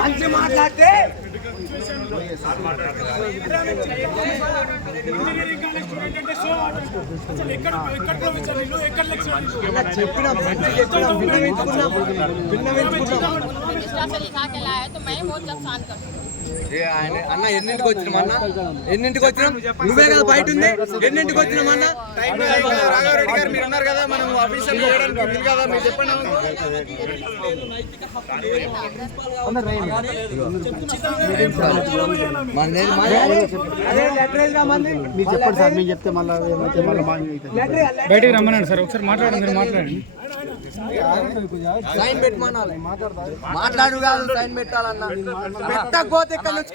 మంచి మాట్లాడితే చెప్పిన అన్న ఎన్నింటికి వచ్చినాం అన్న ఎన్నింటికి వచ్చినాం నువ్వే కదా బయట ఉంది ఎన్నింటికి వచ్చినాం అన్న రాఘవరెడ్డి గారు మీరు ఉన్నారు కదా మనం ఆఫీసర్ చేయడానికి కదా మీరు చెప్పండి మీరు చెప్పండి సార్ మీరు చెప్తే మళ్ళీ బయటికి రమ్మనండి సార్ ఒకసారి మాట్లాడండి మాట్లాడండి సైన్ పెట్టమనాలి మాట్లాడు కాదు సైన్ పెట్టాలన్నా పెట్టకపోతే ఇక్కడ నుంచి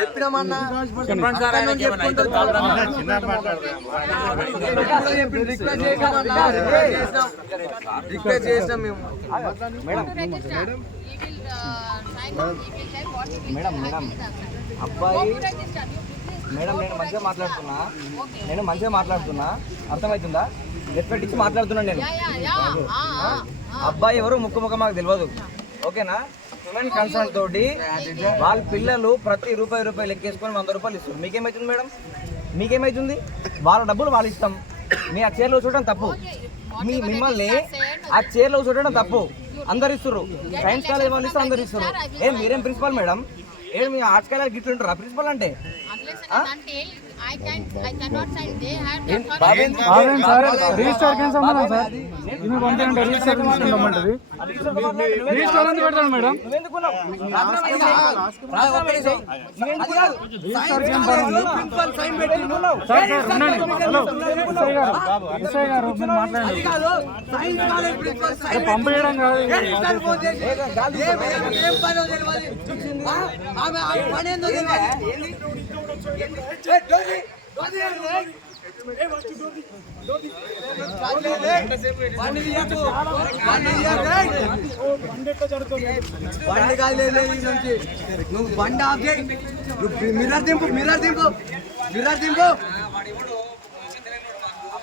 చెప్పినామన్నా రిక్వెస్ట్ చేసినాం మేము అబ్బాయి మేడం నేను మంచిగా మాట్లాడుతున్నా అర్థమవుతుందా రెస్పెక్ట్ ఇచ్చి మాట్లాడుతున్నాను నేను అబ్బాయి ఎవరు ముక్కు మాకు తెలియదు ఓకేనా హ్యూమన్ కన్సర్న్ తోటి వాళ్ళ పిల్లలు ప్రతి రూపాయి లెక్కేసుకొని 100 రూపాయలు ఇస్తారు మీకేమవుతుంది మేడం మీకేమవుతుంది వాళ్ళ డబ్బులు వాళ్ళు ఇస్తాం మీ ఆ చైర్లో చూడడం తప్పు మిమ్మల్ని ఆ చైర్లో చూడడం తప్పు అందరు ఇస్తారు సైన్స్ కాలేజ్ వాళ్ళు ఇస్తారు అందరు ఇస్తారు మీరేం ప్రిన్సిపల్ మేడం మీ ఆర్ట్స్ కాలేజ్ గిట్లు ఉంటారా ప్రిన్సిపల్ అంటే పంపించడం బండి కాదు నువ్వు బండి ఆఫ్ చేయి మిర్రర్ దింపు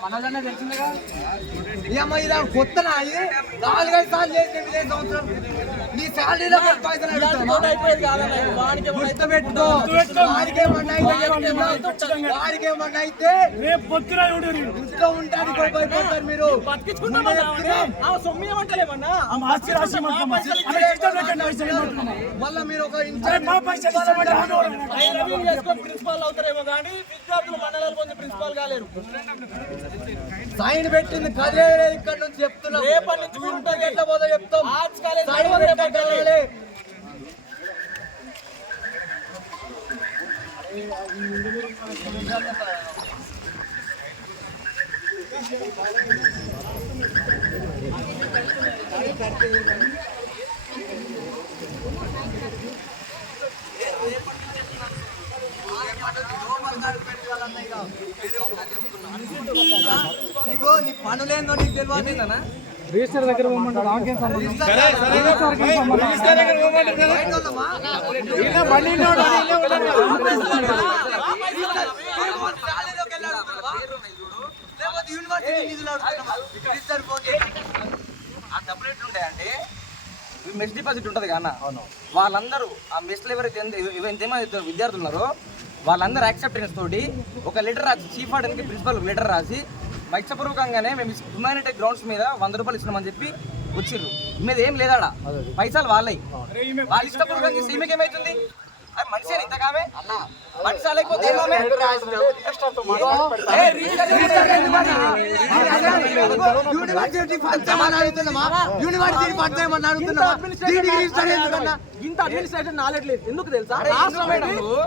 మనదన్నా తెలిసిందిగా ఈ అమ్మాయి ఇలా కొత్త 4-5 సార్లు చేసిన ఇదే సంవత్సరం నీ శాలరీలో వాడికేమన్నా అయితే ఇంట్లో ఉంటాను భయపడతారు మీరు మళ్ళీ మీరు ఒక ప్రిన్సిపాల్ అవుతారేమో కానీ విద్యార్థులు మండలాలు పొంది ప్రిన్సిపాల్ కాలేరు సైన్ పెట్టింది కదే ఇక్కడ నుంచి చెప్తున్నా రేపటి నుంచి ఎట్లా పోదో చెప్తాం నీ పనులేందో నీకు తెలియదు రిజిస్టర్ దగ్గర నాకేం సంబంధం ఆ డబ్బులు ఎట్లుంటాయంటే మెస్ డిపాజిట్ ఉంటుంది కదా అన్న వాళ్ళందరూ ఆ మెస్లో ఎవరైతే విద్యార్థులు ఉన్నారో వాళ్ళందరూ యాక్సెప్టెన్స్ తోటి ఒక లెటర్ రాసి చీఫ్ వార్డెన్కి ప్రిన్సిపల్ లెటర్ రాసి మైక్షపూర్వకంగానే మేము హ్యుమానిటీ గ్రౌండ్స్ మీద 100 రూపాయలు ఇస్తున్నామని చెప్పి వచ్చిర్రు మీద ఏం లేదాడా పైసలు వాళ్ళవి వాళ్ళు ఇష్టపూర్వకంగా ఇస్తే ఈమెకి ఏమవుతుంది అది మనిషి ఇంతకామే మనిషి లేకపోతే ఇంత అడ్మినిస్ట్రేషన్ నాలెడ్జ్ లేదు ఎందుకు తెలుసా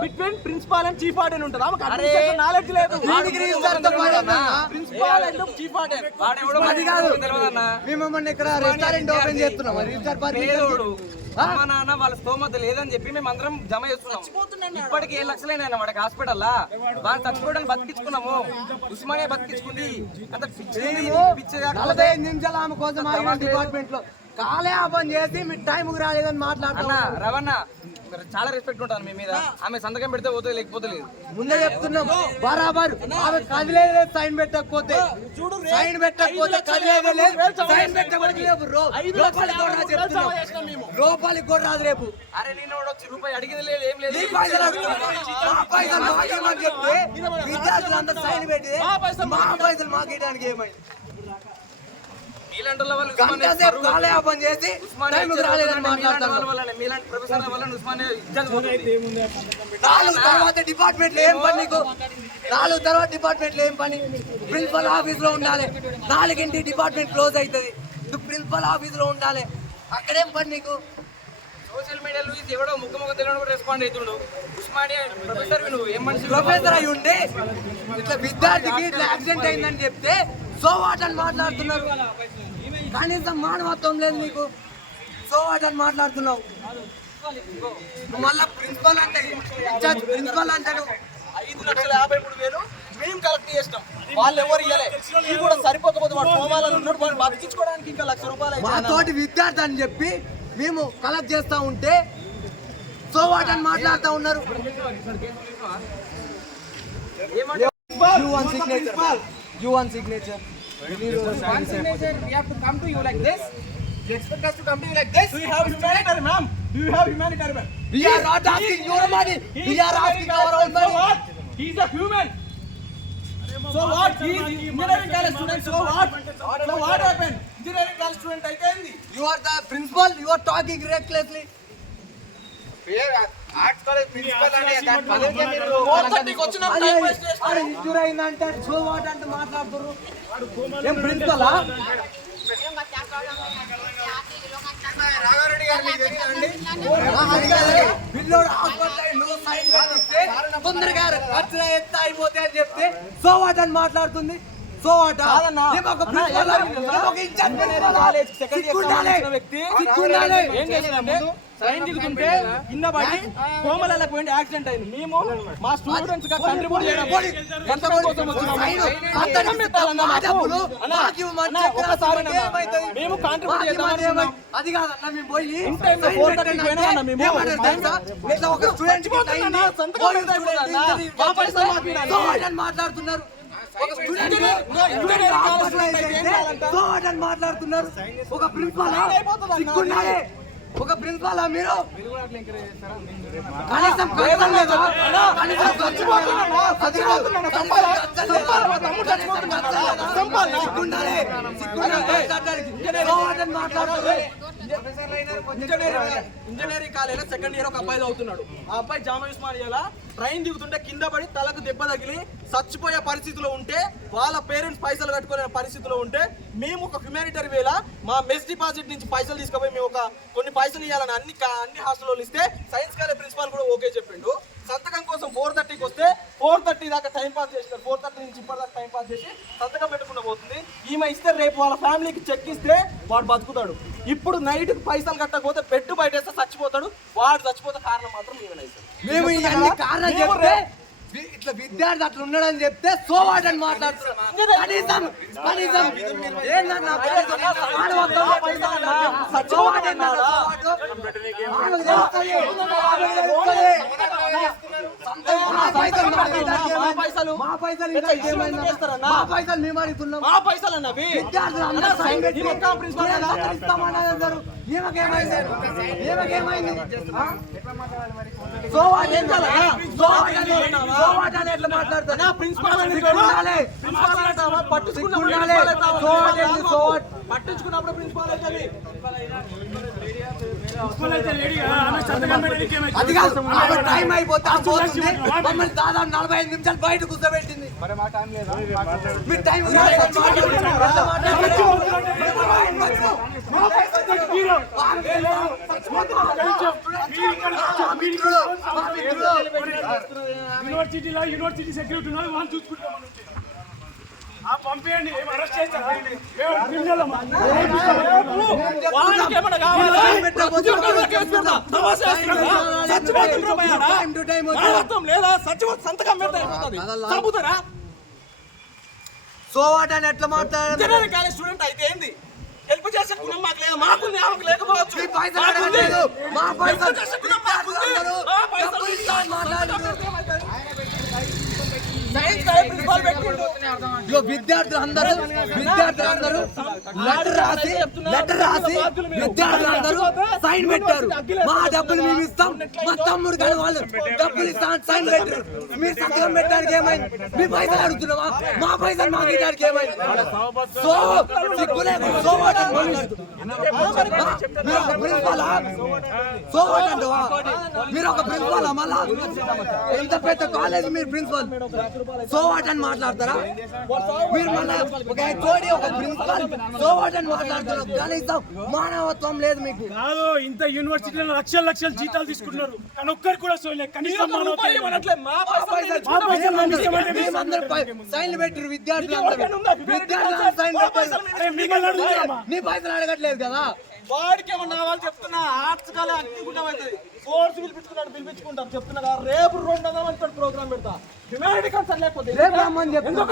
between principal and chief warden ఉంటుంది అడ్మినిస్ట్రేషన్ నాలెడ్జ్ లేదు ప్రిన్సిపాల్ అండ్ చీఫ్ వార్డెన్ అది కాదు మేము ఇక్కడ రెస్టారెంట్ ఓపెన్ చేస్తున్నాం మా నాన్న వాళ్ళ స్తోమత లేదని చెప్పి మేము అందరం జమ చేస్తున్నాం ఇప్పటికి 7 లక్షలైనా వాడికి హాస్పిటల్ వాళ్ళు చచ్చిపోవడానికి బతికించుకున్నాము ఉస్మానియా బతికించుకుంది అంత నిమిషాలు ఆమె కోసం డిపార్ట్మెంట్ లో కాలే ఆపన్ చేసి మీ టైంకి రాలేదని మాట్లాడుతున్నా రవణ చాలా రెస్పెక్ట్ ఉంటాను మీ మీద. ఆమె సంతకం పెడితే పోతే లేకపోతే లేదు. ముందే చెప్తున్నాం బరాబర్. ఆమె కదిలేదు సైన్ పెట్టకపోతే సైన్ పెట్టకపోతే కదిలేదు సైన్ పెట్టకపోతే లోపలికి కూడా రాదు రేపు. అరే నేను వచ్చి రూపాయి అడిగింది లేదు, ఏం లేదు. నీ పైసలు చెప్తే విద్యార్థులందరూ సైన్ పెట్టి మా పైసలు మాకేయడానికి ఏమైంది? మీలాంటి వాళ్ళు కాలయాపన చేసి టైంకి రాలేదని మాట్లాడతారు. మీలాంటి ప్రొఫెసర్ల వల్ల ఉస్మానియా ఇజ్జత్ పోతుంది. 4 తర్వాత డిపార్ట్మెంట్లో ఏం పని నీకు? 4 తర్వాత డిపార్ట్మెంట్లో ఏం పని? ప్రిన్సిపల్ ఆఫీస్ లో ఉండాలి. 4కి డిపార్ట్మెంట్ క్లోజ్ అవుతుంది. నువ్వు ప్రిన్సిపల్ ఆఫీస్ లో ఉండాలి. అక్కడేం పని నీకు? సోషల్ మీడియాలో ఇది ఎవడో ముఖ తెలియని కూడా రెస్పాండ్ అవుతుండు. ఉస్మానియా ప్రొఫెసర్ నువ్వు ఏం మనిషి? ప్రొఫెసర్ అయి ఉండి ఇట్లా విద్యార్థికి ఇట్లా యాక్సిడెంట్ అయిందని చెప్తే సో వాట్ అని మాట్లాడుతున్నారు. కనీసం మానవత్వం లేదు నీకు. సో వాట్ అని మాట్లాడుతున్నావు. నువ్వు మళ్ళా ప్రిన్సిపల్ అంటే ప్రిన్సిపల్ అంటాడు. 5,53,000 మేము కలెక్ట్ చేస్తాం. వాళ్ళు ఎవరు ఇవ్వలే. ఇది కూడా సరిపోకపోతే వాడు కోమాలను ఉన్నాడు, వాడు బతికించుకోవడానికి ఇంకా ₹1,00,000 మా తోటి విద్యార్థి అని చెప్పి మేము కలెక్ట్ చేస్తా ఉంటే సో వాట్ అని మాట్లాడుతూ ఉన్నారు. You want signature. One signature, we have to come to you like this. You expect us to come to you like this? Do you have humanitarian, ma'am? Do you have humanitarian? We are not asking your money. We are asking our own So money. what? He's a human. So what? He is engineering college student. So what? So what happened? Engineering college student అయితే ఏంది? You are the principal. You are talking recklessly. Arts college principal అనే దాని పదవికే మీరు 4:30కి వచ్చినప్పుడు time waste చేస్తారు. అరే injure అయిందంటే so what అంటే మాట్లాడుతున్నారు. ఏం ప్రిన్సిపలా? రాఘారెడ్డి గారు మీకు తెలియదండి? పిల్లోడు హాస్పిటల్ నువ్వు సైన్ పెట్టిస్తే తొందరగా ఖర్చులు ఎంత అయిపోతాయి అని చెప్తే సో వాట్ అని మాట్లాడుతుంది. So what college second year చదివిన వ్యక్తి ఏం చేసిందంటే ట్రైన్ దిగుతుంటే కింద పడి కోమలకు పోయింది, యాక్సిడెంట్ అయింది. మేము మా స్టూడెంట్స్ గా కంట్రిబ్యూట్ చేయడం ఎంత కోసం వచ్చినాము? మేము కాంట్రిబ్యూట్ చేద్దాం. అది కాదన్న మేము పోయి ఇన్ టైం 4:30కి పోయినా మేము ఒక స్టూడెంట్ మాట్లాడుతున్నారు. ఒక స్టూడెంట్ మాట్లాడుతున్నారు. ఒక ప్రిన్సిపాల్ ఒక ప్రిన్సిపాల్ మీరు కనీసం ఇంజనీరింగ్ కాలేజ్ సెకండ్ ఇయర్ ఒక అబ్బాయి అవుతున్నాడు. ఆ అబ్బాయి జామా ఉస్మానియాలో ట్రైన్ దిగుతుంటే కింద పడి తలకు దెబ్బ తగిలి చచ్చిపోయే పరిస్థితిలో ఉంటే, వాళ్ళ పేరెంట్స్ పైసలు కట్టుకోలేని పరిస్థితిలో ఉంటే, మేము ఒక హ్యూమానిటరీ వేళ మా మెస్ డిపాజిట్ నుంచి పైసలు తీసుకుపోయి మేము కొన్ని పైసలు ఇవ్వాలని అన్ని హాస్టల్లో ఇస్తే సైన్స్ కాలేజ్ ప్రిన్సిపాల్ కూడా ఓకే చెప్పిండు. సంతకం కోసం 4:30కి వస్తే 4:30 దాకా టైం పాస్ చేసినారు. 4:30 నుంచి ఇప్పటిదాకా టైం పాస్ చేసి సంతకం పెట్టుకున్న పోతుంది. ఈమె ఇస్తే రేపు వాళ్ళ ఫ్యామిలీకి చెక్ ఇస్తే వాడు బతుకుతాడు. ఇప్పుడు నైట్ పైసలు కట్టకపోతే పెట్టు బయటేస్తే చచ్చిపోతాడు. వాడు చచ్చిపోతే కారణం మాత్రం మేము ఇవన్నీ కారణం చెప్తే ఇట్లా విద్యార్థి అట్లా ఉన్నాడని చెప్తే సో వాట్ అని మాట్లాడుతున్నాం. పట్టించుకున్నప్పుడు ప్రిన్సిపాల్ అయితే అది కాదు టైం అయిపోతే మమ్మల్ని దాదాపు 45 నిమిషాలు బయట కూర్చోబెట్టింది. మీ టైం యూనివర్సిటీ సెక్యూరిటీ ఉన్నారు, వాళ్ళు చూసుకుంటాం. పంపేయండి, అరెస్ట్ చేస్తారు. సంతకం పెడతారా? సో వాట్ అని ఎట్లా మాట్లాడారు? ఇంజనీరింగ్ కాలేజ్ స్టూడెంట్ అయితే ఏంది? హెల్ప్ చేస్తే గుణం మాకు లేదు, మాకుంది ఆమెకు లేకపోవచ్చు. మీ పైసలు అడగట్లేదు, మా పైసలు విద్యార్థులందరూ డబ్బులు ఇస్తా అని మాట్లాడారు. సైన్స్ కాలేజ్ ప్రిన్సిపాల్ పెట్టిండు. ఇగో విద్యార్థులందరూ లెటర్ రాసి విద్యార్థులందరూ సైన్ పెట్టారు. మా డబ్బులు మేము ఇస్తాం, మా తమ్ముడు కానీ వాళ్ళు డబ్బులు ఇస్తాం సైన్ పెట్టారు. మీరు సంతకం పెట్టడానికి ఏమైంది? మీ పైసలు అడుగుతున్నావా? మా పైసలు మాకు ఇవ్వడానికి ఏమైంది? సో సిగ్గులే సో వాట్ అని మాట్లాడుతున్నారు. మీరు ఒక ప్రిన్సిపాలా? సో వాట్ అంటావా? మీరు ఒక ప్రిన్సిపాలా? మళ్ళా ఎంత పెద్ద కాలేజ్ మీరు ప్రిన్సిపల్ సో వాట్ అని మాట్లాడతారా? మీరు మళ్ళీ ఒక హెచ్ఓడి ఒక ప్రిన్సిపల్ సో వాట్ అని మాట్లాడతారు. కనీసం మానవత్వం లేదు మీకు. కాదు, ఇంత యూనివర్సిటీలో లక్షల లక్షల జీతాలు తీసుకుంటున్నారు కానీ ఒక్కరు కూడా సోయలేదు. కనీసం మానవత్వం ఏమనట్లే, మా పైసలు సైన్లు పెట్టారు విద్యార్థులు సైన్ పెట్టారు. నీ పైసలు అడగట్లేదు కదా. వాడికి ఏమన్నా వాళ్ళు చెప్తున్నా ఆర్ట్స్ కాలే అగ్నిగుండం అవుతుంది. కోర్సు పిలిపించుకుంటారు చెప్తున్నా కదా. రేపు 200 మంది ప్రోగ్రామ్ పెడతా. హ్యుమానిటీ కన్సర్న్ లేకపోతే రేపు రమ్మని చెప్తున్నా.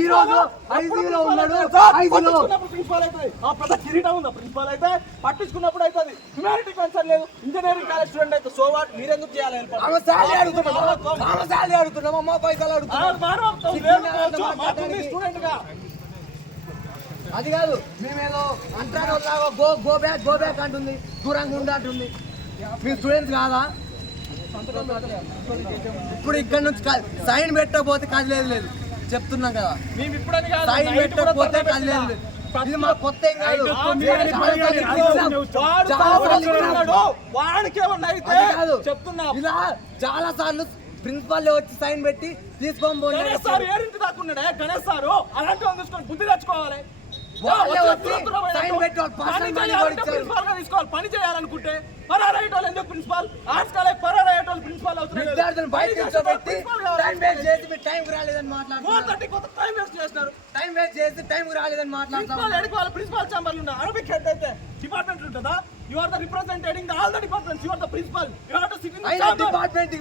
ఈ రోజు ఐసీయూలో ఉన్నాడు. ప్రిన్సిపాల్ అవుతుంది. ఆ పెద్ద కిరీటం ఉందా ప్రిన్సిపాల్ అయితే పట్టించుకున్నప్పుడు అవుతుంది. హ్యుమానిటీ కన్సర్న్ లేదు. ఇంజనీరింగ్ కాలేజ్ స్టూడెంట్ అయితే సో వాట్ మీరెందుకు చేయాలి? అడుగుతున్నాం మా పైసలు అడుగుతున్నాం. స్టూడెంట్ గా అది కాదు, మేమేదో అంటారో గో బ్యాక్ అంటుంది, దూరంగా ఉండంటుంది. మీ స్టూడెంట్స్ కాదా? ఇప్పుడు ఇక్కడ నుంచి సైన్ పెట్టకపోతే కదిలేదు లేదు చెప్తున్నాం కదా. మేము ఇప్పుడని కాదు, సైన్ పెట్టకపోతే కదిలేదు లేదు. ఇది మా కొత్త ఏం కాదు. వాడికి ఏమన్నా అయితే చెప్తున్నా. ఇలా చాలా సార్లు ప్రిన్సిపాల్ వచ్చి సైన్ పెట్టి తీసుకొని పోయి సార్ ఏడింటి దాకా ఉన్నాడే గణేష్ సారు. అలాంటి వాళ్ళు తీసుకొని బుద్ధి తెచ్చుకోవాలి. పని చేయాలనుకుంటే పరారైట్ వాళ్ళు ఎందుకు ప్రిన్సిపాల్? ఆర్ట్స్ కాలేజ్ పరారైట్ వాళ్ళు ప్రిన్సిపాల్ అవుతున్నారు. విద్యార్థులను బయట నిల్చోబెట్టి టైం వేస్ట్ చేసి మీరు టైం రాలేదని మాట్లాడుతున్నారు. టైం వేస్ట్ చేస్తారు. టైం వేస్ట్ చేసి టైం రాలేదని మాట్లాడుతున్నారు. ప్రిన్సిపాల్ ఛాంబర్లు ఉన్నాయి. అరబిక్ హెడ్ అయితే డిపార్ట్మెంట్ ఉంటుందా? You are the representing all the departments. You are the principal. You have to sit in the chamber. Department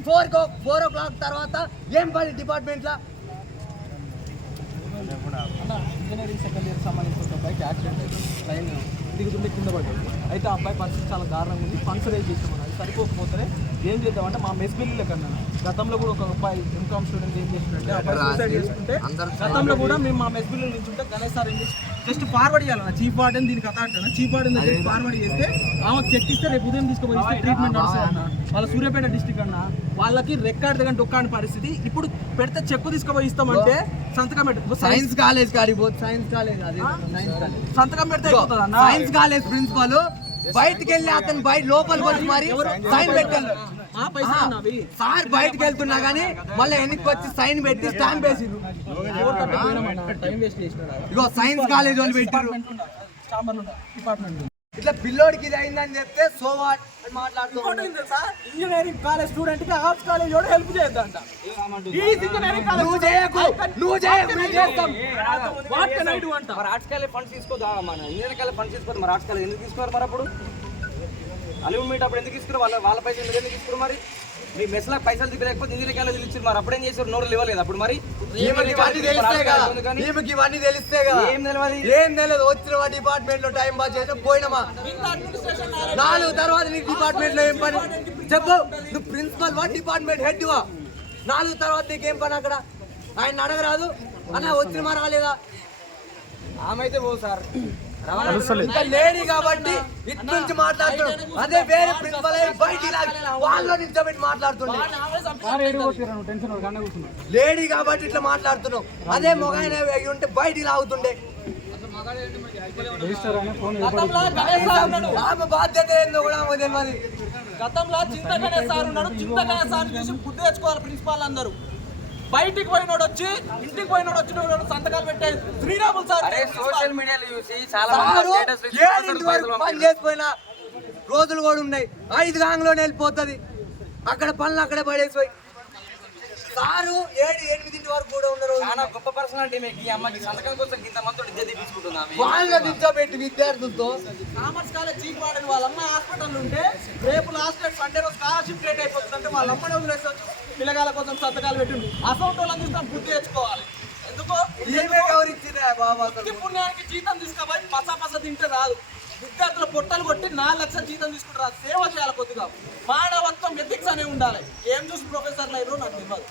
4 o'clock తర్వాత ఏం పని డిపార్ట్మెంట్ లా? ఇంజనీరింగ్ సెకండ్ ఇయర్ సంబంధించిన ఒక అబ్బాయికి యాక్సిడెంట్ అయింది. లైన్ దిగుతుంటే కింద పడ్డాడు. అయితే ఆ అబ్బాయి పరిస్థితి చాలా దారుణంగా ఉంది. ఫండ్స్ రేజ్ చేసాం. అది సరిపోకపోతే ఏం చేద్దామంటే మా మెస్ బిల్లు కన్నా గతంలో కూడా ఒక అబ్బాయి ఎంకామ్ స్టూడెంట్ ఏం చేస్తుంటే అబ్బాయి సూసైడ్ చేసుకుంటే గతంలో కూడా మేము మా మెస్ బిల్లు నుంచి ఉంటే గణేష్ సార్ ఏం చేసి జస్ట్ ఫార్వర్డ్ చేయాలన్న చీఫ్ వార్డెన్ దీనికి అతాటన చీఫ్ వార్డెన్ దగ్గర ఫార్వర్డ్ చేస్తే ఆమెకు చెక్ ఇస్తే రేపు ఉదయం తీసుకుపోయి ట్రీట్మెంట్ నడుస్తుంది అన్న. వాళ్ళ సూర్యాపేట డిస్ట్రిక్ట్ అన్న వాళ్ళకి రెక్కార్డ్ దగ్గర ఒక్కని పరిస్థితి. ఇప్పుడు పెడితే చెక్కు తీసుకుపోయి ఇస్తామంటే సంతకం పెట్టు. సైన్స్ కాలేజ్ కాడిపోతే సైన్స్ కాలేజ్ సంతకం పెడితే సైన్స్ కాలేజ్ ప్రిన్సిపల్ బయటికి వెళ్ళి అతను బయట లోపలికి వచ్చి మరి సైన్ పెట్టారు. సార్ బయటకు వెళ్తున్నా గానీ మళ్ళీ వెనక్కి వచ్చి సైన్ పెట్టి స్టాంప్ వేసిండు. ఇగో సైన్స్ కాలేజ్ వాళ్ళు పెట్టారు. ఇట్లా పిల్లోడికి ఇది అయిందని చెప్తే సో వాట్ అని మాట్లాడుతున్నాడు. ఇంజనీరింగ్ కాలేజ్ స్టూడెంట్ కి ఆర్ట్స్ కాలేజ్ కూడా హెల్ప్ చేయొద్దంట. నువ్వు చేయకు మేము చేస్తాం. వాట్ కెన్ ఐ డు అంట. మరి ఆర్ట్స్ కాలేజ్ ఫండ్స్ తీసుకోదా? మన ఇంజనీరింగ్ కాలేజ్ ఫండ్స్ తీసుకోదు. మరి ఆర్ట్స్ కాలేజ్ ఎందుకు తీసుకోరు? మరి అప్పుడు అలివ్ మీట్ అప్పుడు ఎందుకు ఇస్తారు? వాళ్ళ పైసలు మీరు ఎందుకు ఇస్తారు? మరి మీ మెస్లా పైసలు దిగలేకపోతే ఇంజనీరింగ్ కాలేజ్ ఇచ్చారు. మరి అప్పుడేం చేశారు? నోరు ఇవ్వలేదు అప్పుడు. మరి ఇవన్నీ తెలిస్తే కదా ఏం తెలియదు. వచ్చిన డిపార్ట్మెంట్ లో టైం పాస్ చేసి పోయినామా 4 తర్వాత నీ డిపార్ట్మెంట్ లో ఏం పని చెప్పు? నువ్వు ప్రిన్సిపల్ వా డిపార్ట్మెంట్ హెడ్ వా? 4 తర్వాత నీకేం పని అక్కడ? ఆయన అడగరాదు అన్న వచ్చిన మా రాలేదా? ఆమె అయితే పో సార్ లేడీ కాబట్టి ఇటు నుంచి మాట్లాడుతున్నాడు. అదే వేరే ప్రిన్సిపల్ బయట వాళ్ళ నిల్చోబెట్టి మాట్లాడుతుండే. లేడీ కాబట్టి ఇట్లా మాట్లాడుతున్నావు. అదే మొగాయన ఉంటే బయటికి లాగుతుండే. ఆమె బాధ్యత ఏందో కూడా ఆమె తెలియదు. గతంలో చింతకనే సార్ ఉన్నాడు. చింతకనే సార్ చూసి బుద్ధి తెచ్చుకోవాలి ప్రిన్సిపాల్ అందరూ. బయటికి పోయినోడు వచ్చి ఇంటికి పోయినోడు వచ్చి సంతకాలు పెట్టేది శ్రీరాములు సార్. సోషల్ మీడియాలో చూసి చాలా పని చేసిపోయిన రోజులు కూడా ఉన్నాయి. 5 గంటలోనే వెళ్ళిపోతుంది. అక్కడ పనులు అక్కడే పడేసిపోయి సారు 7-8 వరకు కూడా ఉన్నారు. చాలా గొప్ప పర్సనాలిటీ మీకు. ఈ అమ్మకి సంతకం కోసం ఇంత మంది జల్దీ తీసుకుంటున్నాం. వాళ్ళ నిల్చోబెట్టి విద్యార్థులతో కామర్స్ కాలేజ్ చీఫ్ వార్డెన్ వాళ్ళ అమ్మ హాస్పిటల్ ఉంటే రేపు లాస్ట్ డేట్ సండే రోజు స్కాలర్షిప్ లేట్ అయిపోతుందంటే వాళ్ళ అమ్మనే వదిలేసి పిల్లగాల కోసం సంతకాలు పెట్టిండు. అసౌంట్ వాళ్ళని తీసుకొని బుద్ధి తెచ్చుకోవాలి. ఎందుకో ఏమే గౌరవించిందా బాబా? పుణ్యానికి జీతం తీసుకుపోయి పస తింటే రాదు. పొట్టలు కొట్టి 4 లక్షల జీతం తీసుకుంటారు. సేవ చేయాలి, కొద్దిగా మానవత్వం ఎథిక్స్ అనేవి ఉండాలి. ఏం చూసి ప్రొఫెసర్లు అయినో నాకు తెలియదు,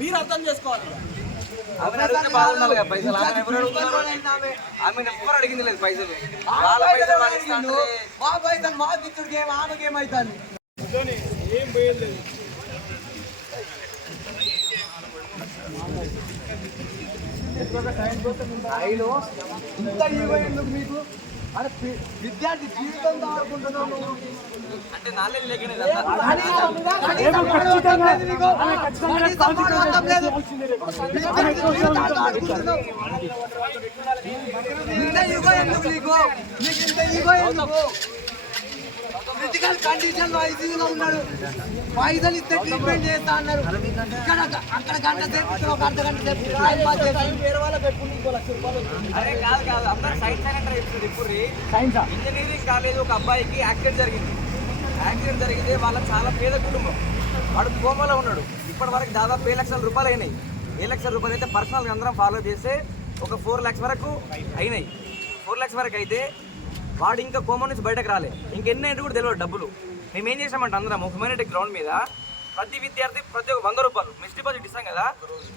మీరు అర్థం చేసుకోవాలి. ఆమె అడిగితే బాగుండాలి కదా పైసలు. ఆమె ఎవ్వరు అడిగింది లేదు పైసలు. వాళ్ళ పైసలు వాళ్ళు ఇస్తా అంటే మా పైసలు మా దిక్కుడికి ఆమెకి ఏమవుతుంది? ఏం పోయలేదు. ఇంత ఈగో ఎందుకు మీకు? అరే విద్యార్థి జీవితంతో ఆడుకుంటున్నావు. అంటే నాలెడ్జ్ లేకనే క్రిటికల్ కండిషన్ లో ఐసీయూలో ఉన్నాడు. పైసలు ఇస్తే ట్రీట్మెంట్ చేస్తా అన్నారు. ఇక్కడ అక్కడ గంట సేపు ఒక అర్ధ గంట సేపు టైం పాస్ చేస్తాను. అరే కాదు కాదు అందరూ సైన్స్ సెంటర్ చెప్తుంది. ఇప్పుడు ఇంజనీరింగ్ కాలేజ్ ఒక అబ్బాయికి యాక్సిడెంట్ జరిగింది. యాక్సిడెంట్ జరిగితే వాళ్ళ చాలా పేద కుటుంబం. వాడు కోమాలో ఉన్నాడు. ఇప్పటి వరకు దాదాపు 7 లక్షల రూపాయలు అయినాయి. 7 లక్షల రూపాయలు అయితే పర్సనల్గా అందరం ఫాలో చేస్తే ఒక 4 lakhs వరకు అయినాయి. 4 lakhs వరకు అయితే వాడు ఇంకా కోమా నుంచి బయటకు రాలే. ఇంకెన్ని అంటే కూడా తెలియదు డబ్బులు. మేము ఏం చేసామంటే అందరం ఒక హ్యూమానిటీ గ్రౌండ్ మీద ప్రతి విద్యార్థి ప్రతి ఒక్క 100 రూపాయలు మిస్ డిపాజిట్ ఇస్తాం కదా,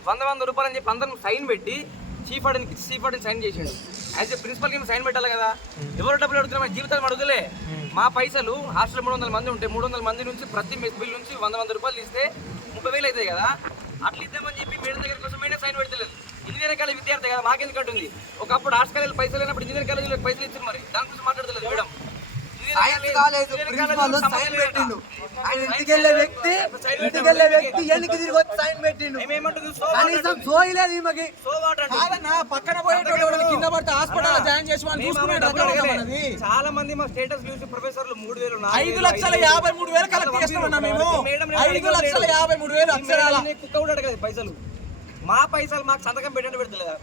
100 రూపాయలు అని చెప్పి అందరం సైన్ పెట్టి చీఫ్ వార్డెన్ సైన్ చేసిండు. యాజ్ ఏ ప్రిన్సిపల్కి మేము సైన్ పెట్టాలి కదా. ఎవరు డబ్బులు అడుగుతున్నాం? జీవితాలు అడుగులే. మా పైసలు హాస్టల్ 300 మంది ఉంటే 300 మంది నుంచి ప్రతి మెస్ బిల్ నుంచి 100 రూపాయలు ఇస్తే 30,000 అవుతాయి కదా. అట్లా ఇద్దామని చెప్పి మేడం దగ్గర కోసం మేడం సైన్ పెడతలేదు. ఇంజనీరింగ్ కాలేజ్ విద్యార్థి కదా, మాకెందుకు ఉంటుంది? ఒకప్పుడు ఆర్ట్స్ కాలేజ్ పైసలు లేనప్పుడు ఇంజనీరింగ్ కాలేజీలో పైసలు ఇచ్చారు. మరి దాని గురించి మాట్లాడలేదు మేడం. సైన్ పెట్టిండు. ఆయన ఇంటికి వెళ్ళే వ్యక్తి ఎన్నికి తిరిగి వచ్చి సైన్ పెట్టిండు. కనీసం సోయలేదు ఈమెకి. పక్కన పోయేటోడు కింద పడితే హాస్పిటల్ జాయిన్ చేసి చాలా మంది మా స్టేటస్ చూసి ప్రొఫెసర్లు 3,000 5,53,000 కలెక్ట్ చేస్తున్నాం మేము. 5,53,000 అక్షరాల కుక్క కూడా అడగలేదు పైసలు. మా పైసలు మాకు సంతకం పెట్టండి పెడతలేదు.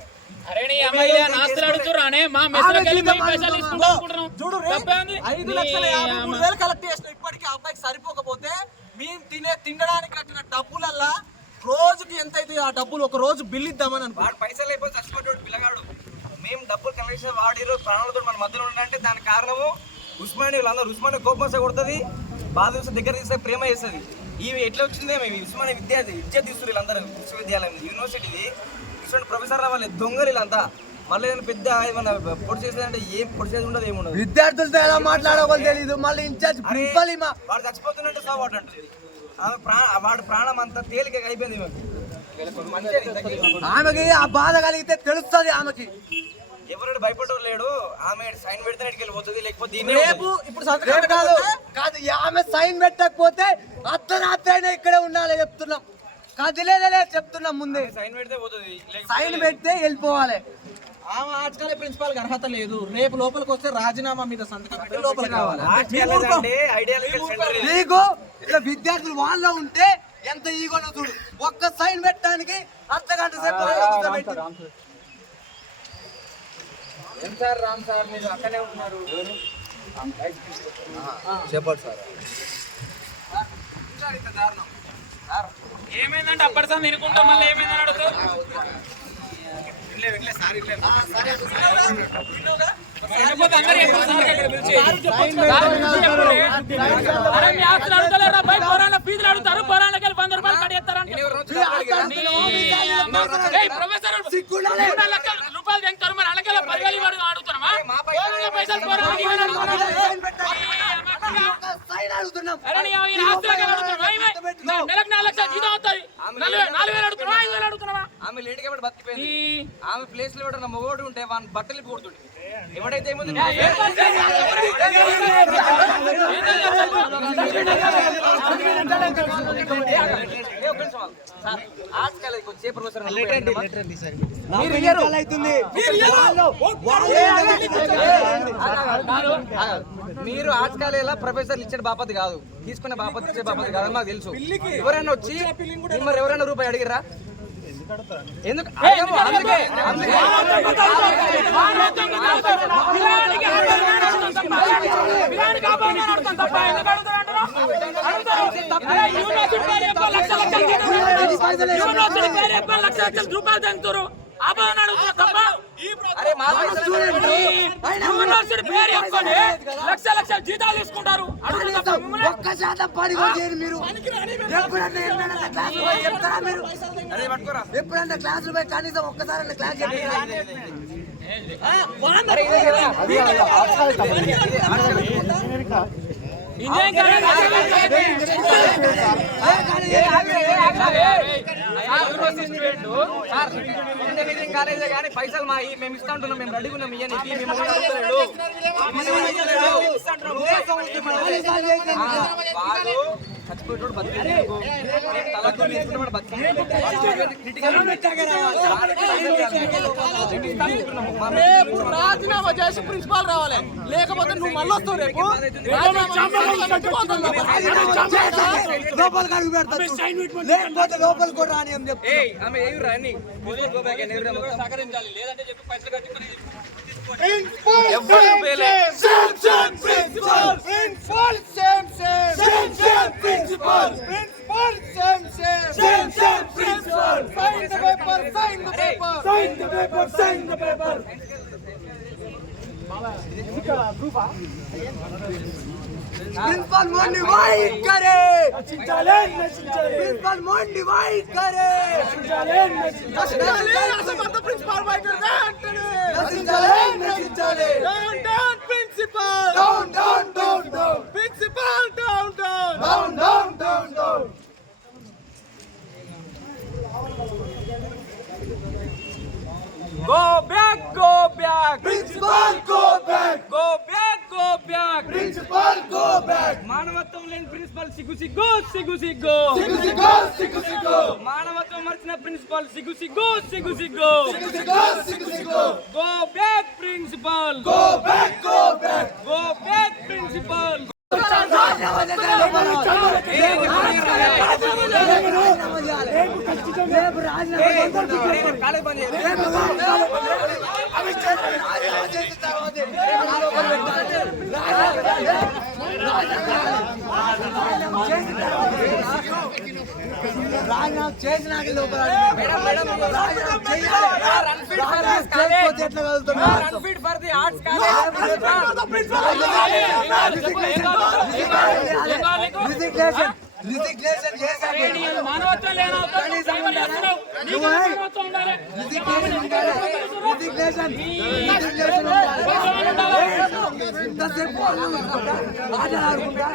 అరే నీ అమ్మాయి నాస్తులు అడుగుతురానే మా మెసేజ్ వెళ్ళి మేము పైసలు తీసుకుంటాం. చూడు 5,53,000 కలెక్ట్ చేసిన ఇప్పటికీ ఆ అబ్బాయికి సరిపోకపోతే మేము తినడానికి కట్టిన డబ్బులల్లా రోజుకి ఎంత అయితే ఆ డబ్బులు ఒక రోజు బిల్ ఇద్దామని అనుకో. వాడు పైసలు అయిపోతే చచ్చిపోతాడు పిల్లగాడు. మేము డబ్బులు కలెక్ట్ చేసి వాడు ఈరోజు ప్రాణాలతో మన మధ్యలో ఉండాలంటే దానికి కారణము ఉస్మానియా. అందరూ ఉస్మానియా కోపం వస్తే కొడుతుంది, బాధ చూస్తే దగ్గర తీస్తే ప్రేమ చేస్తుంది. ఇవి ఎట్లా వచ్చిందే మేము ఉస్మానియా విద్య తీస్తారు వీళ్ళందరూ. విశ్వవిద్యాలయం యూనివర్సిటీది ప్రొఫెసర్ రావాలి దొంగలు వీళ్ళంతా. మళ్ళీ పెద్ద ఏమన్నా పొడి చేసేదంటే ఏం పొడి చేసి ఉండదు, ఏముండదు. విద్యార్థులతో ఎలా మాట్లాడవని తెలీదు. మళ్ళీ ఇన్ఛార్జ్ ప్రిన్సిపల్ వాడు చచ్చిపోతున్నట్టు సావాడు అంటుంది. వాడు ప్రాణం అంతా తేలికగా అయిపోయింది. ఆమెకి ఆ బాధ కలిగితే తెలుస్తుంది ఆమెకి. ఎవరు భయపడరు లేడు. ఆమె సైన్ పెడితే వెళ్ళిపోతుంది, లేకపోతే ఇప్పుడు కాదు ఆమె సైన్ పెట్టకపోతే అర్ధరాత్రి అయినా ఇక్కడే ఉండాలి చెప్తున్నాం. కదిలేదలే చెప్తున్నాం ముందే. సైన్ పెడితే పోతుంది, సైన్ పెడితే వెళ్ళిపోవాలి. ఆమె ఆర్ట్స్ కాలేజ్ ప్రిన్సిపాల్ కి అర్హత లేదు. రేపు లోపలికి వస్తే రాజీనామా మీద సంతకం పెట్టి లోపలికి కావాలి. నీకు ఇట్లా విద్యార్థులు వాళ్ళ ఉంటే ఎంత ఈగోనో చూడు. ఒక్క సైన్ పెట్టడానికి అర్ధగంట సేపు రామ్ సార్ మీరు అక్కడే ఉంటున్నారు. చెప్పండి సార్. ఏమైందంటే అప్పటిసారి తినుకుంటాం, మళ్ళీ ఏమైందని అడుగుతావు. ఫీజులు అడుగుతారు, పోరాళ్ళకి 100 రూపాయలు కడిగేస్తారంటే ప్రొఫెసర్ రూపాయలు తెంగుతారు. మరి అలాగే 10,000 అడుగుతున్నామా? పైసలు నెలకు 4 లక్షల జీతం అవుతాయి. 4,000 అడుగుతున్నావా? 5,000 అడుగుతున్నావా? ఆమె లేట్ కాబట్టి బతికిపోయింది. ఆమె ప్లేస్ లో ఎవడన్నా మొగోడు ఉంటే వాని బట్టలు పోడుతుంది. ఎవడైతే ఏముంది మీరు ఆర్ట్స్ కాలేజీలో ప్రొఫెసర్లు ఇచ్చే బాపతి కాదు, తీసుకునే బాపతి ఇచ్చే బాపతి కాదు మాకు తెలుసు. ఎవరైనా వచ్చి మరి ఎవరైనా రూపాయి అడిగిరా? ఎందుకు రూపాయలు తెంగుతారు. అరే మా పైసలు యూనివర్సిటీ పేరు చెప్పుకొని లక్ష జీతాలు తీసుకుంటారు. ఒక్క పని కూడా చేయరు మీరు. ఎప్పుడన్నా క్లాసులు పోయి చెప్తారా మీరు? అరే పట్టుకోరా. ఎప్పుడన్నా క్లాసులు పోయి కనీసం ఒక్కసారి క్లాస్ ఇంజనీరింగ్ కాలేజే కానీ పైసలు మా మేము ఇస్తా ఉంటున్నాం, మేము రెడీగా ఉన్నాం ఇయ్యనికి. మేము చచ్చిపోయేటోడు బతికేందుకు, తలకు తీసుకున్నవాడు బతికేందుకు. రేపు రాజీనామా చేసి ప్రిన్సిపాల్ రావాలి, లేకపోతే నువ్వు మళ్ళీ వస్తావు. రేపు లోపలికి అడుగు పెడతారు, లేకపోతే లోపలికి కూడా రాని అని చెప్తా. ఆమె ఏమి రాని సహకరించాలి, లేదంటే చెప్పి పైసలు కట్టి प्रिंसिपल मोंडी वाइट करे, प्रिंसिपल मोंडी वाइट करे, ప్రిన్సిపాల్ బయట principal down down down down principal down down down down down down. Go back, Principal go back, go back. Principal go back. మానవత్వం లేని ప్రిన్సిపల్ సిగ్గు సిగ్గు సిగ్గు సిగ్గు Sigu sigu sigu sigu మానవత్వం మర్చిన principal సిగ్గు సిగ్గు సిగ్గు సిగ్గు sigu sigu sigu sigu. Go back principal Go back, go back. Go back principal college bandh చేయాలి. రాజీనామా చేసినాక లోపల ఎట్లా Run fit for the arts college. Resignation చేశాక మానవత్వం లేని మానవత్వం ఉండాలి. రిజిగ్నేషన్ ఇంతసేపు ఆటలాడుకుంటా